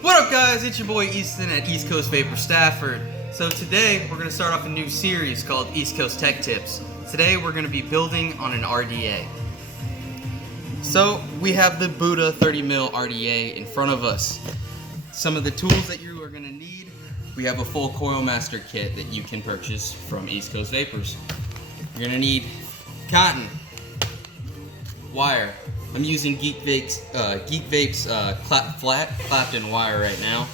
What up, guys? It's your boy Easton at East Coast Vapers Stafford. So today we're going to start off a new series called East Coast Tech Tips. Today we're going to be building on an RDA. So we have the Buddha 30mm RDA in front of us. Some of the tools that you are going to need: we have a full coil master kit that you can purchase from East Coast Vapers. You're going to need cotton, wire. I'm using Geek Vapes flat Clapton wire right now.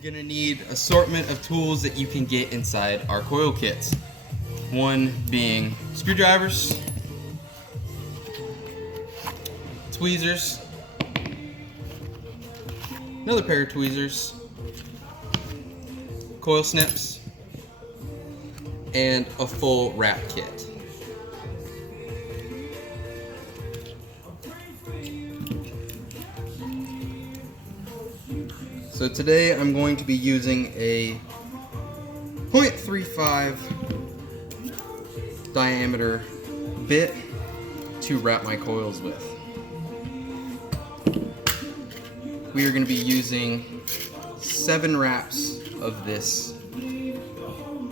You're gonna need assortment of tools that you can get inside our coil kits. One being screwdrivers, tweezers, another pair of tweezers, coil snips, and a full wrap kit. So today I'm going to be using a 0.35 diameter bit to wrap my coils with. We are going to be using 7 wraps of this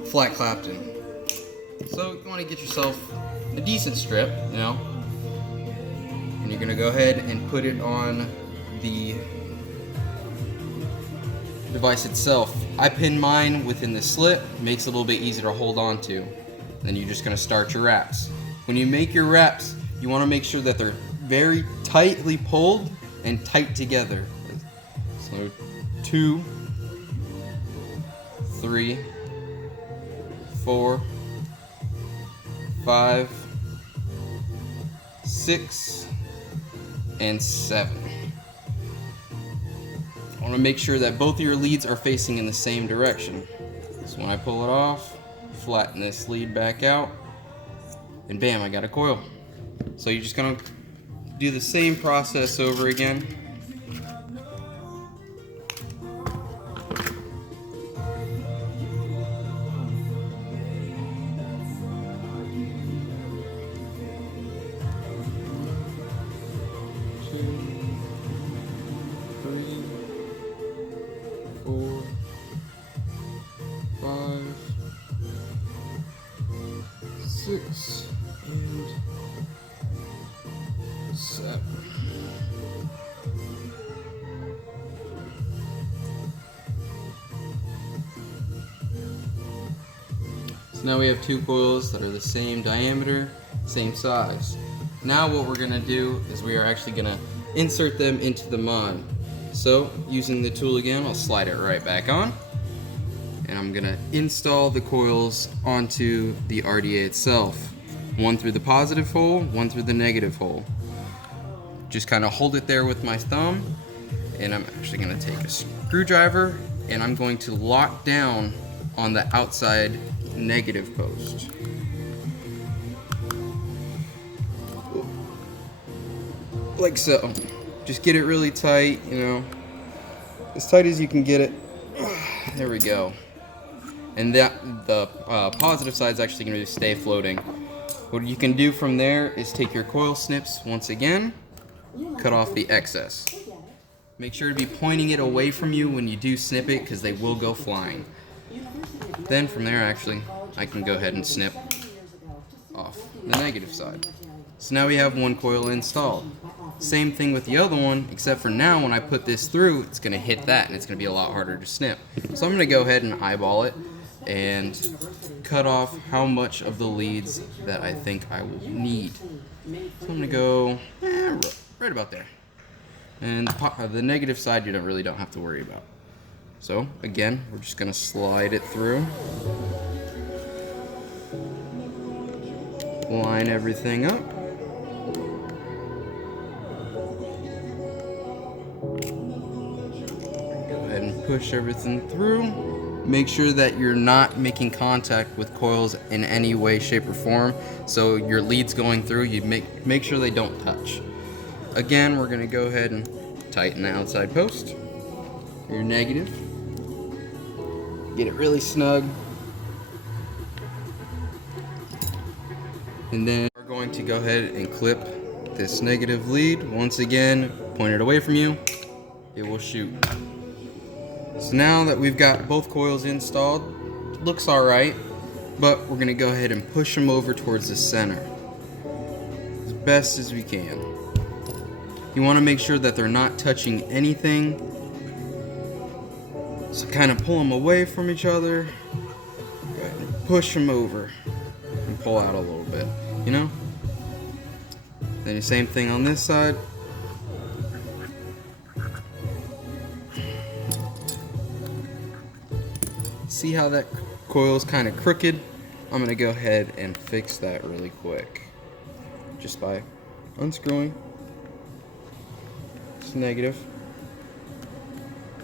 flat Clapton. So you want to get yourself a decent strip, you know, and you're going to go ahead and put it on the device itself. I pin mine within the slit, makes it a little bit easier to hold on to. Then you're just going to start your wraps. When you make your wraps, you want to make sure that they're very tightly pulled and tight together. So 2, 3, 4, 5, 6, and 7. I want to make sure that both of your leads are facing in the same direction. So when I pull it off, flatten this lead back out, and bam, I got a coil. So you're just going to do the same process over again. Six and 7. So now we have 2 coils that are the same diameter, same size. Now what we're going to do is we are actually going to insert them into the mod. So using the tool again, I'll slide it right back on. And I'm going to install the coils onto the RDA itself. One through the positive hole, one through the negative hole. Just kind of hold it there with my thumb, and I'm actually going to take a screwdriver and I'm going to lock down on the outside negative post. Like so. Just get it really tight, you know, as tight as you can get it. There we go. And that the positive side is actually going to stay floating. What you can do from there is take your coil snips once again, cut off the excess. Make sure to be pointing it away from you when you do snip it, because they will go flying. Then from there, actually, I can go ahead and snip off the negative side. So now we have one coil installed. Same thing with the other one, except for now when I put this through, it's going to hit that and it's going to be a lot harder to snip. So I'm going to go ahead and eyeball it and cut off how much of the leads that I think I will need. So I'm going to go right about there. And the negative side you really don't have to worry about. So again, we're just going to slide it through. Line everything up. Go ahead and push everything through. Make sure that you're not making contact with coils in any way, shape, or form. So your leads going through, you make sure they don't touch. Again, we're going to go ahead and tighten the outside post. Your negative. Get it really snug. And then we're going to go ahead and clip this negative lead. Once again, point it away from you. it will shoot. So now that we've got both coils installed, looks alright, but we're gonna go ahead and push them over towards the center as best as we can. You want to make sure that they're not touching anything, so kind of pull them away from each other, go ahead and push them over and pull out a little bit, you know? Then the same thing on this side. See how that coil is kind of crooked? I'm going to go ahead and fix that really quick just by unscrewing this negative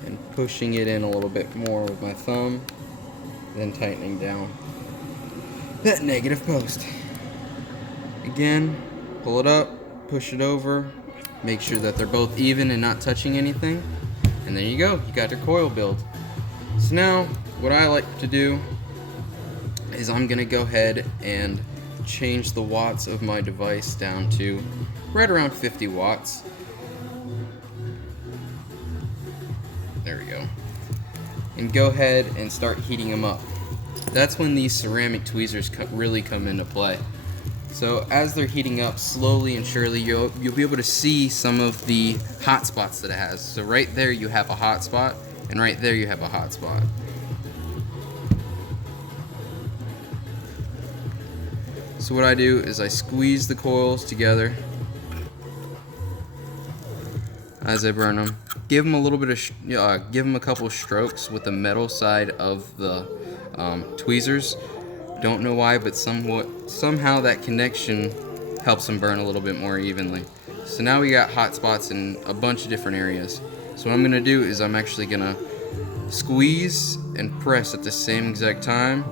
and pushing it in a little bit more with my thumb, then tightening down that negative post. Again, pull it up, push it over, make sure that they're both even and not touching anything, and there you go, you got your coil build. So now what I like to do is I'm gonna go ahead and change the watts of my device down to right around 50 watts. There we go. And go ahead and start heating them up. That's when these ceramic tweezers really come into play. So as they're heating up, slowly and surely, you'll be able to see some of the hot spots that it has. So right there you have a hot spot, and right there you have a hot spot. So what I do is I squeeze the coils together as I burn them. Give them a little bit of, give them a couple strokes with the metal side of the tweezers. Don't know why, but somehow that connection helps them burn a little bit more evenly. So now we got hot spots in a bunch of different areas. So what I'm gonna do is I'm actually gonna squeeze and press at the same exact time.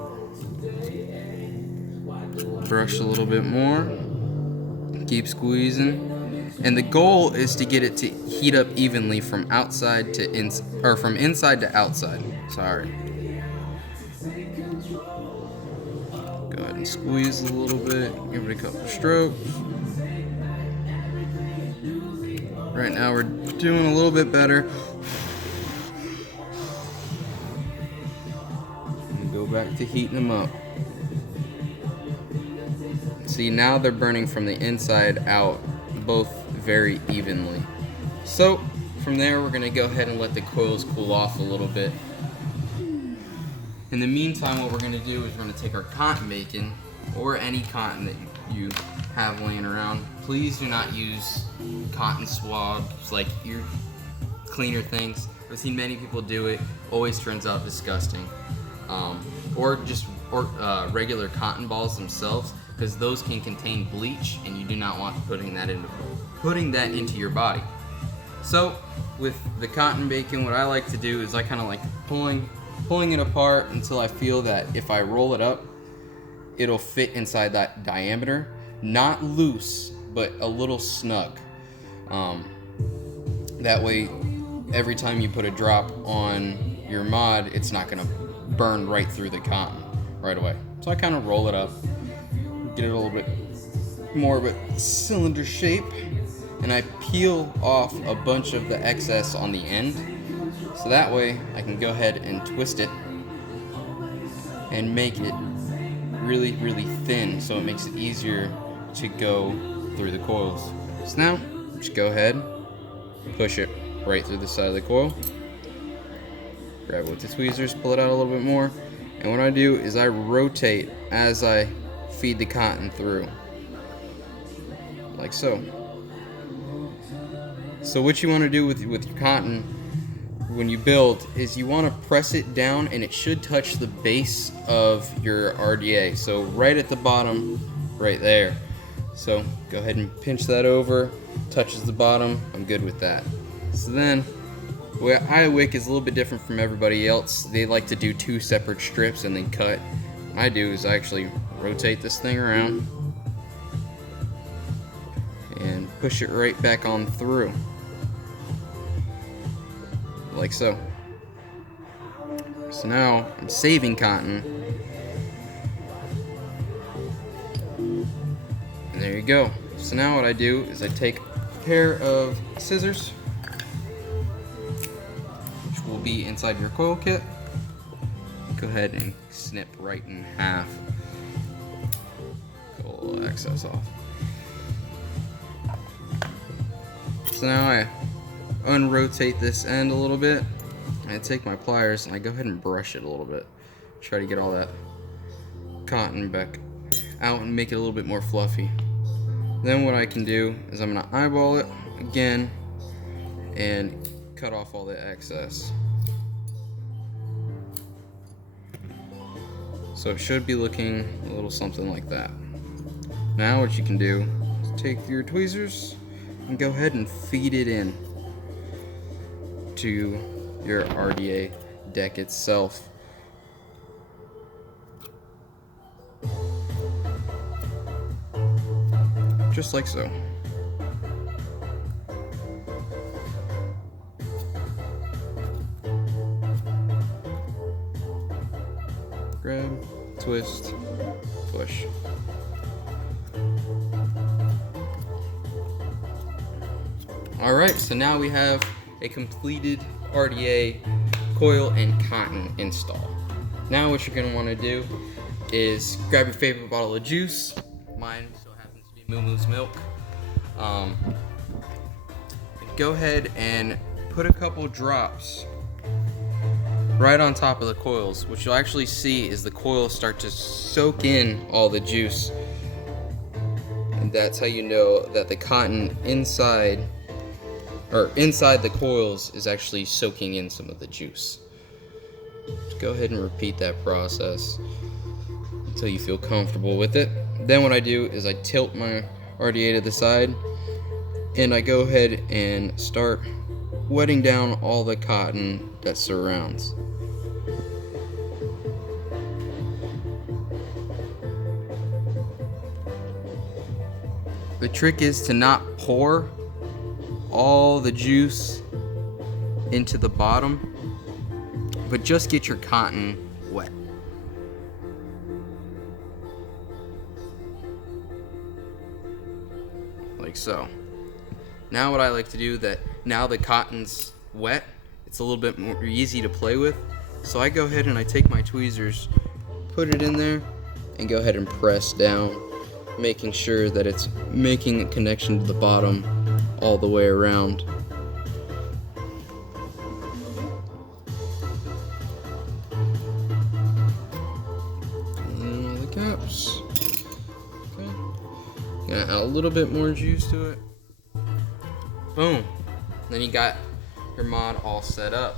Brush a little bit more, keep squeezing, and the goal is to get it to heat up evenly from outside to from inside to outside. Sorry. Go ahead and squeeze a little bit, give it a couple strokes. Right now we're doing a little bit better. And go back to heating them up. See, now they're burning from the inside out, both very evenly. So from there, we're gonna go ahead and let the coils cool off a little bit. In the meantime, what we're gonna do is we're gonna take our cotton bacon, or any cotton that you have laying around. Please do not use cotton swabs, like ear cleaner things. I've seen many people do it, always turns out disgusting. Or regular cotton balls themselves, because those can contain bleach, and you do not want putting that into your body. So with the cotton bacon, what I like to do is I kind of like pulling it apart until I feel that if I roll it up, it'll fit inside that diameter, not loose, but a little snug. That way, every time you put a drop on your mod, it's not gonna burn right through the cotton right away. So I kind of roll it up, get it a little bit more of a cylinder shape, and I peel off a bunch of the excess on the end, so that way I can go ahead and twist it and make it really, really thin, so it makes it easier to go through the coils. So now, just go ahead, push it right through the side of the coil, grab it with the tweezers, pull it out a little bit more, and what I do is I rotate as I feed the cotton through, like so. So what you want to do with your cotton when you build is you want to press it down, and it should touch the base of your RDA, so right at the bottom right there. So go ahead and pinch that over, touches the bottom, I'm good with that. So then the way I wick is a little bit different from everybody else. They like to do 2 separate strips and then cut. What I do is I actually rotate this thing around and push it right back on through, like so. So now I'm saving cotton, and there you go. So now what I do is I take a pair of scissors, will be inside your coil kit. Go ahead and snip right in half. Get a little excess off. So now I unrotate this end a little bit, and I take my pliers and I go ahead and brush it a little bit. Try to get all that cotton back out and make it a little bit more fluffy. Then what I can do is I'm gonna eyeball it again and cut off all the excess. So it should be looking a little something like that. Now what you can do is take your tweezers and go ahead and feed it in to your RDA deck itself. Just like so. Grab, twist, push. Alright, so now we have a completed RDA coil and cotton install. Now what you're going to want to do is grab your favorite bottle of juice. Mine still happens to be Moo Moo's milk. Go ahead and put a couple drops right on top of the coils. What you'll actually see is the coils start to soak in all the juice. And that's how you know that the cotton inside the coils is actually soaking in some of the juice. Just go ahead and repeat that process until you feel comfortable with it. Then what I do is I tilt my RDA to the side and I go ahead and start wetting down all the cotton that surrounds. The trick is to not pour all the juice into the bottom, but just get your cotton wet. Like so. Now what I like to do, that now the cotton's wet, it's a little bit more easy to play with. So I go ahead and I take my tweezers, put it in there, and go ahead and press down, making sure that it's making a connection to the bottom all the way around. And all the caps. Okay. Gonna add a little bit more juice to it. Boom. Then you got your mod all set up.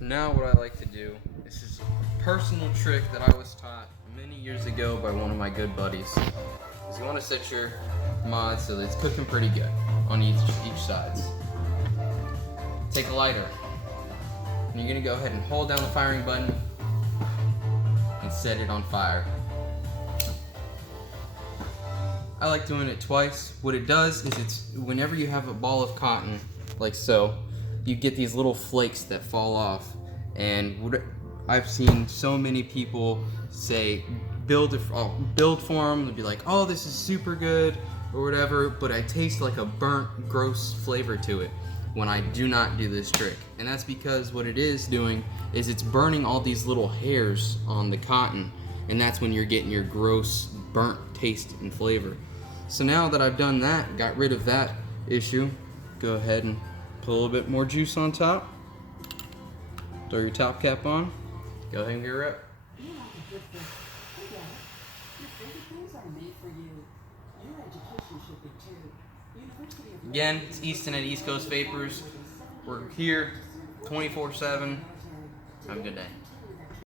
Now what I like to do, this is a personal trick that I was taught many years ago by one of my good buddies, is you want to set your mod so that it's cooking pretty good on each sides. Take a lighter, and you're going to go ahead and hold down the firing button and set it on fire. I like doing it twice. What it does is, it's whenever you have a ball of cotton like so, you get these little flakes that fall off, and what I've seen so many people say build for them. They'll be like, oh, this is super good or whatever, but I taste like a burnt, gross flavor to it when I do not do this trick. And that's because what it is doing is it's burning all these little hairs on the cotton, and that's when you're getting your gross, burnt taste and flavor. So now that I've done that, got rid of that issue, go ahead and put a little bit more juice on top, throw your top cap on, go ahead and get it up. Again, it's Easton at Coast Vapers. We're here 24/7. Have a good day.